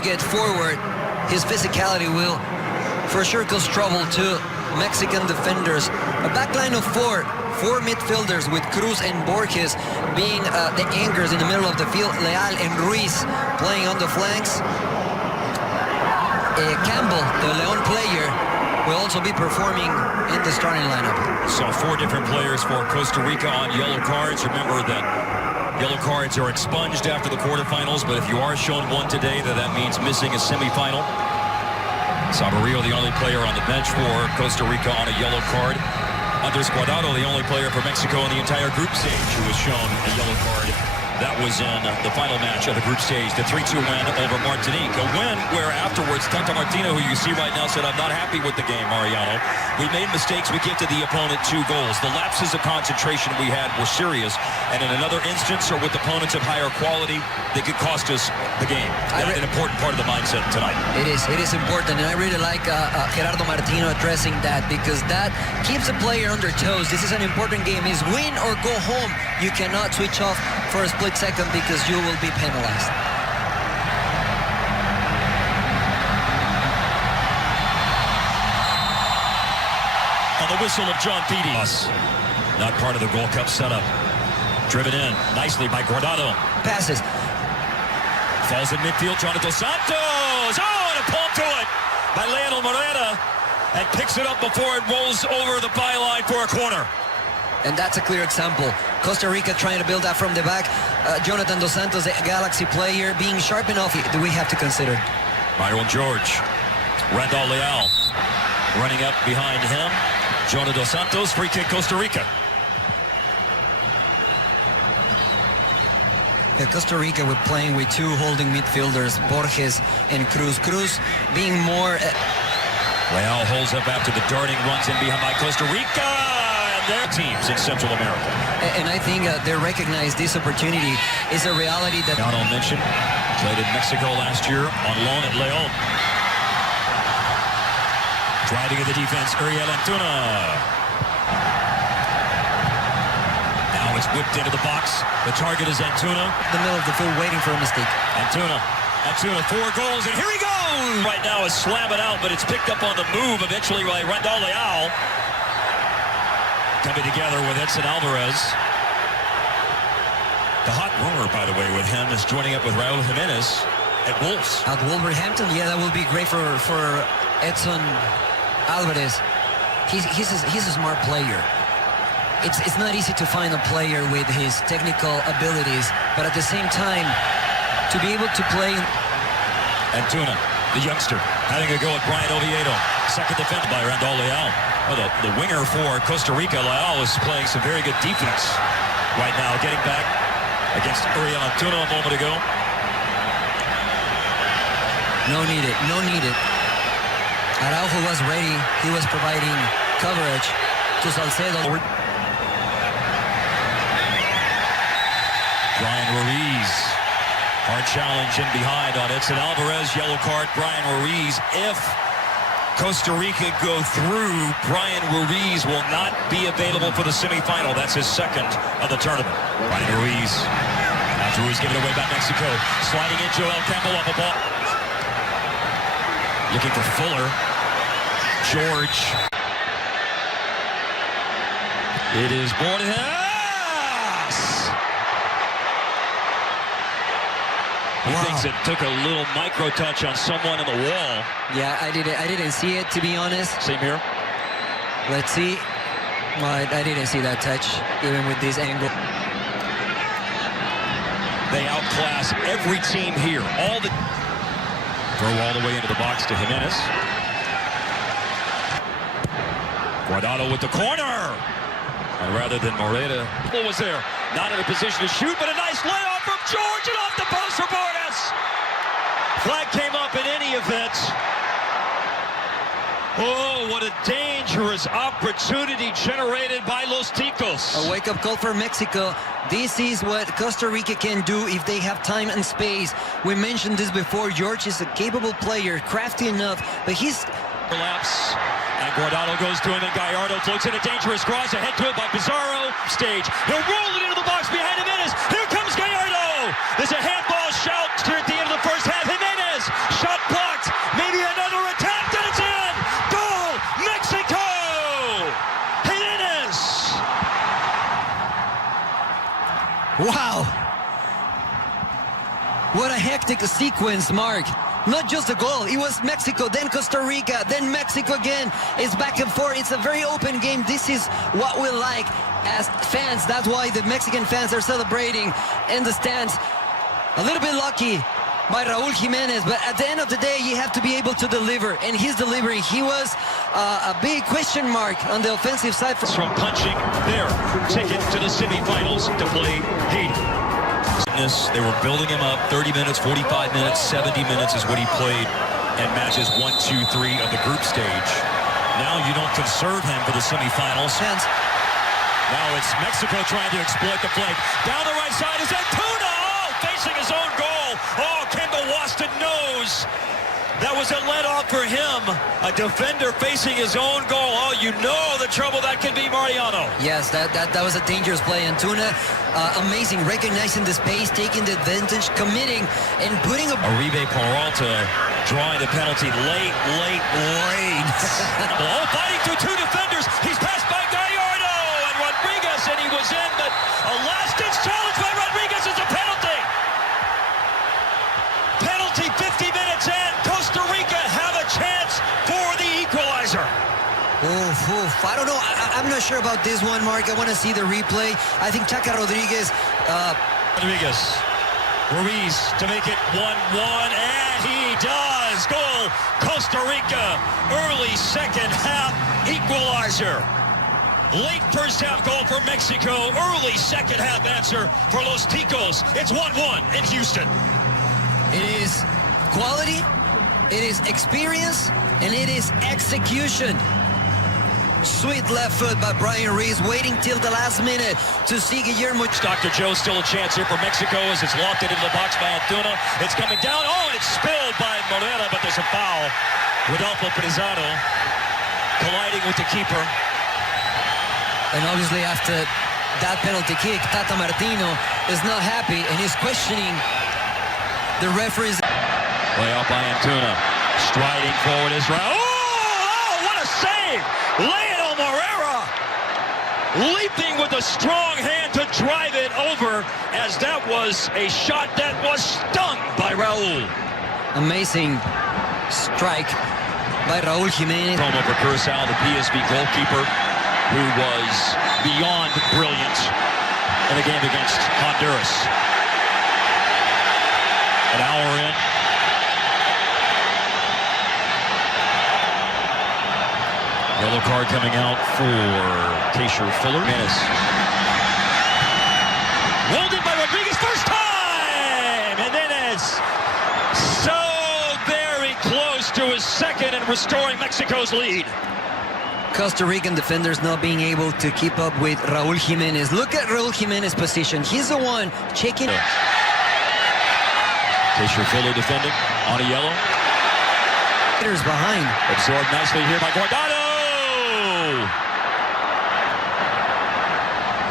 target forward, his physicality will for sure cause trouble to Mexican defenders. A backline of four midfielders with Cruz and Borges being the anchors in the middle of the field. Leal and Ruiz playing on the flanks. Campbell, the León player, will also be performing in the starting lineup. So 4 different players for Costa Rica on yellow cards. Remember that yellow cards are expunged after the quarterfinals, but if you are shown one today, that means missing a semifinal. Saborío, the only player on the bench for Costa Rica on a yellow card. Andres Guardado, the only player for Mexico in the entire group stage who was shown a yellow card. That was in the final match of the group stage, the 3-2 win over Martinique. A win where afterwards, Tata Martino, who you see right now, said, "I'm not happy with the game, Mariano. We made mistakes. We give to the opponent 2 goals. The lapses of concentration we had were serious. And in another instance, or with opponents of higher quality, they could cost us the game." That's an important part of the mindset tonight. It is important, and I really like Gerardo Martino addressing that, because that keeps a player on their toes. This is an important game. It's win or go home. You cannot switch off for a split second because you will be penalized. On the whistle of John Beatty. Not part of the Gold Cup setup. Driven in nicely by Guardado. Passes. Falls in midfield, Jonathan Santos. Oh, and a palm to it by Lionel Morera. And picks it up before it rolls over the byline for a corner. And that's a clear example. Costa Rica trying to build that from the back. Jonathan Dos Santos, the Galaxy player, being sharp enough, do we have to consider. Byron George. Randall Leal running up behind him. Jonathan Dos Santos, free kick Costa Rica. Yeah, Costa Rica with playing with 2 holding midfielders, Borges and Cruz. Cruz being more... Leal holds up after the darting runs in behind by Costa Rica. Their teams in Central America. And I think they recognize this opportunity is a reality that... Donald mentioned, played in Mexico last year on loan at León. Driving at the defense, Uriel Antuna. Now it's whipped into the box. The target is Antuna. The middle of the field waiting for a mistake. Antuna, 4 goals, and here he goes! Right now is slamming out, but it's picked up on the move eventually by Randall Leal. Coming together with Edson Alvarez. The hot rumor, by the way, with him is joining up with Raúl Jiménez at Wolves. At Wolverhampton, yeah, that will be great for Edson Alvarez. He's a smart player. It's not easy to find a player with his technical abilities, but at the same time, to be able to play... Antuna, the youngster, having a go at Brian Oviedo. Second defended by Randall Leal. Oh, the winger for Costa Rica, Leal, is playing some very good defense right now, getting back against Uriel Antuna a moment ago. No needed. Araujo was ready. He was providing coverage to Salcedo. Brian Ruiz. Hard challenge in behind on Edson Alvarez. Yellow card, Brian Ruiz. If Costa Rica go through, Brian Ruiz will not be available for the semifinal. That's his second of the tournament. Brian Ruiz. After Ruiz giving it away by Mexico. Sliding in, Joel Campbell off a ball. Looking for Fuller. George. It is Borges. He thinks it took a little micro touch on someone in the wall. Yeah, I didn't see it, to be honest. Same here. Let's see. Well, I didn't see that touch, even with this angle. They outclass every team here. Throw all the way into the box to Jimenez. Guardado with the corner. And rather than Moreta, what was there? Not in a position to shoot, but a nice layoff from George and off the post for Borges. Flag came up in any event. Oh, what a dangerous opportunity generated by Los Ticos. A wake-up call for Mexico. This is what Costa Rica can do if they have time and space. We mentioned this before. George is a capable player, crafty enough, but he's... Relapse, and Guardado goes to him, and Gallardo floats in a dangerous cross, ahead to it by Pizarro. Stage, he'll roll it into the box behind Jimenez. Here comes Gallardo. There's a handball shout here at the end of the first half. Jimenez Wow. What a hectic sequence, Mark. Not just a goal. It was Mexico, then Costa Rica, then Mexico again. It's back and forth. It's a very open game. This is what we like as fans. That's why the Mexican fans are celebrating in the stands. A little bit lucky by Raúl Jiménez, but at the end of the day, you have to be able to deliver, and he's delivering. He was a big question mark on the offensive side. From punching their ticket to the semifinals to play Haiti. They were building him up 30 minutes, 45 minutes, 70 minutes is what he played in matches 1, 2, 3 of the group stage. Now you don't conserve him for the semifinals. Now it's Mexico trying to exploit the flank. Down the right side is Antuna! Oh, facing his own goal. Oh, Kendall Waston knows. That was a let-off for him. A defender facing his own goal. Oh, you know the trouble that can be, Mariano. Yes, that was a dangerous play. Antuna, amazing, recognizing the space, taking the advantage, committing, and putting a... Uribe Peralta drawing the penalty late. Oh, fighting through two defenders. He's passed by Gallardo and Rodriguez, and he was in, but a last-ditch challenge by Rodriguez is a penalty. Penalty 50 minutes in. Costa Rica have a chance for the equalizer. Oof. I don't know. I'm not sure about this one, Mark. I want to see the replay. I think Chaca Rodriguez... Ruiz to make it 1-1, and he does. Goal, Costa Rica. Early second half equalizer. Late first half goal for Mexico. Early second half answer for Los Ticos. It's 1-1 in Houston. It is quality, it is experience, and it is execution. Sweet left foot by Brian Ruiz, waiting till the last minute to see Guillermo. Dr. Joe, still a chance here for Mexico as it's lofted into the box by Antuna. It's coming down. Oh, and it's spilled by Morera, but there's a foul. Rodolfo Pizarro colliding with the keeper. And obviously after that penalty kick, Tata Martino is not happy, and he's questioning the referees. Way out by Antuna. Striding forward is Raul. Oh, what a save! Lionel Morera leaping with a strong hand to drive it over, as that was a shot that was stung by Raul. Amazing strike by Raúl Jiménez. Promo for Curacao, the PSV goalkeeper, who was beyond brilliant in a game against Honduras. An hour in. Yellow card coming out for Keisher Fuller. Rolled in by Rodriguez first time! And then it's so very close to his second and restoring Mexico's lead. Costa Rican defenders not being able to keep up with Raúl Jiménez. Look at Raúl Jiménez's position. He's the one checking. Keisher Fuller defending on a yellow. Behind. Absorbed nicely here by Guardado.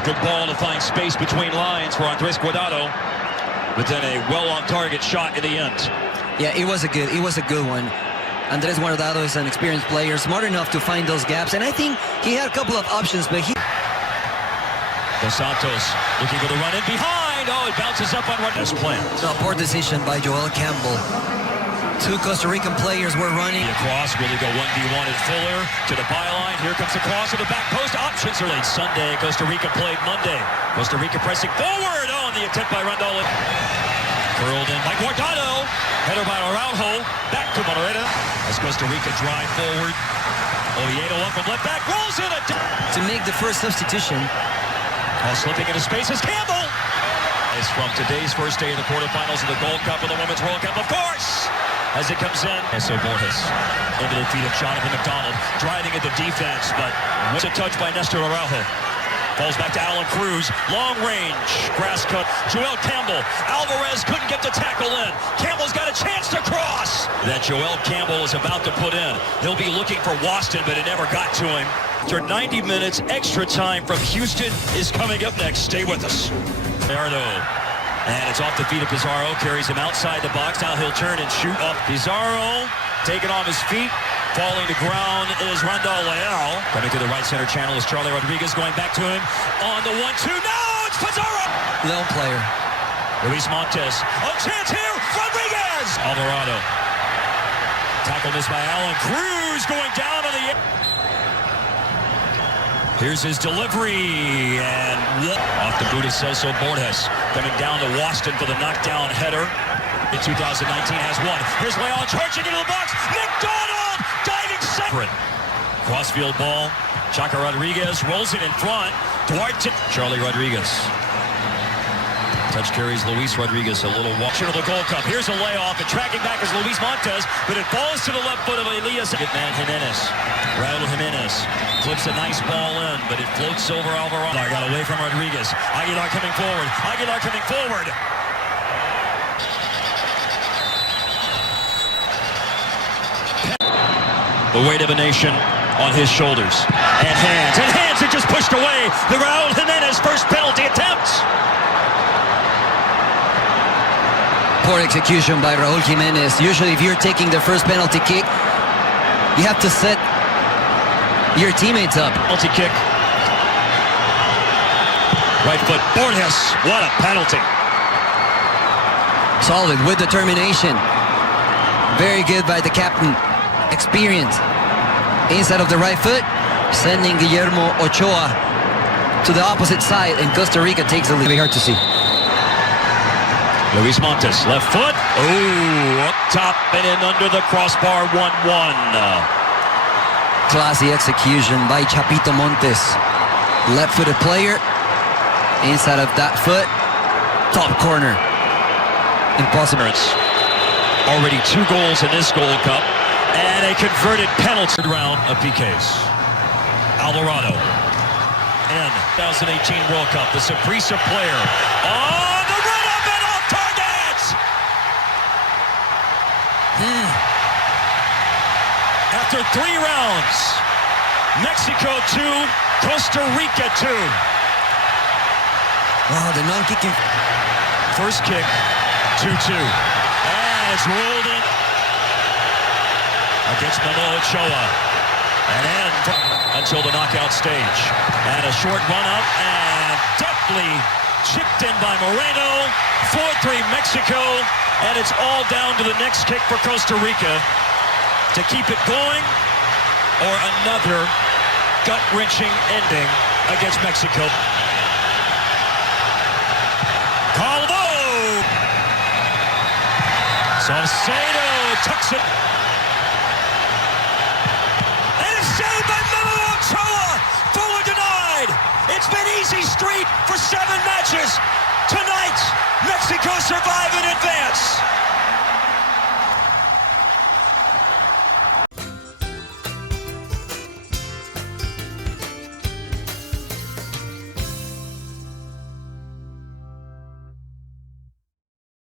Good ball to find space between lines for Andres Guardado, but then a well-on-target shot in the end. Yeah, it was a good one. Andres Guardado is an experienced player, smart enough to find those gaps, and I think he had a couple of options, but he... Dos Santos looking for the run in behind. Oh, it bounces up on Rodriguez. Plan. No, poor decision by Joel Campbell. Two Costa Rican players were running. Across, will he go 1v1 at Fuller to the byline. Here comes the cross to the back post. Options are late Sunday. Costa Rica played Monday. Costa Rica pressing forward. Oh, and the attempt by Randall. Curled in by Guardado. Header by Araujo. Back to Morera as Costa Rica drive forward. Oviedo up from left back. Rolls in a... To make the first substitution. Oh, slipping into space is Campbell. It's from today's first day of the quarterfinals of the Gold Cup and the Women's World Cup, of course. As it comes in, Eso Borges into the feet of Jonathan McDonald, driving at the defense, but it's a touch by Nestor Araujo. Falls back to Alan Cruz, long range, grass cut. Joel Campbell, Alvarez couldn't get the tackle in. Campbell's got a chance to cross. That Joel Campbell is about to put in. He'll be looking for Waston, but it never got to him. After 90 minutes, extra time from Houston is coming up next. Stay with us. Nardo. And it's off the feet of Pizarro, carries him outside the box. Now he'll turn and shoot up. Pizarro taken off his feet. Falling to ground is Randall Leal. Coming to the right center channel is Charlie Rodriguez, going back to him on the 1-2. No, it's Pizarro! Lone player. Luis Montes. A chance here. Rodriguez! Alvarado. Tackle missed by Allen. Cruz going down on the... Here's his delivery, and off the boot is Celso Borges, coming down to Waston for the knockdown header. In 2019 has one. Here's Leon charging into the box. McDonald diving separate. Crossfield ball. Chaka Rodriguez rolls it in front. Duarte. Charlie Rodriguez. Touch carries Luis Rodriguez a little walk to the Gold Cup. Here's a layoff, and tracking back is Luis Montes, but it falls to the left foot of Elias. Good man Jimenez. Raul Jimenez clips a nice ball in, but it floats over Alvarado. Got away from Rodriguez. Aguilar coming forward. Aguilar coming forward. The weight of a nation on his shoulders. And hands are just pushed away. The Raul Jimenez first penalty attempt. Poor execution by Raul Jimenez. Usually if you're taking the first penalty kick, you have to set your teammates up. Penalty kick. Right foot, Borges. What a penalty. Solid with determination. Very good by the captain. Experience. Inside of the right foot, sending Guillermo Ochoa to the opposite side, and Costa Rica takes the lead. Very hard to see. Luis Montes, left foot. Oh, up top and in under the crossbar, 1-1. Classy execution by Chapito Montes. Left-footed player. Inside of that foot. Top corner. Impossible. Already 2 goals in this Gold Cup. And a converted penalty round of PKs. Alvarado. And 2018 World Cup, the Saprissa player. On the run up and off target! After 3 rounds, Mexico 2, Costa Rica 2. Wow, the non-kicking. First kick, 2-2. And it's rolled in against Memo Ochoa. And end until the knockout stage. And a short run-up, and deftly chipped in by Moreno. 4-3 Mexico, and it's all down to the next kick for Costa Rica to keep it going, or another gut-wrenching ending against Mexico. Calvo! Saucedo tucks it. And it's saved by Memo Ochoa! Forward denied! It's been easy street for 7 matches. Tonight, Mexico survive and advance.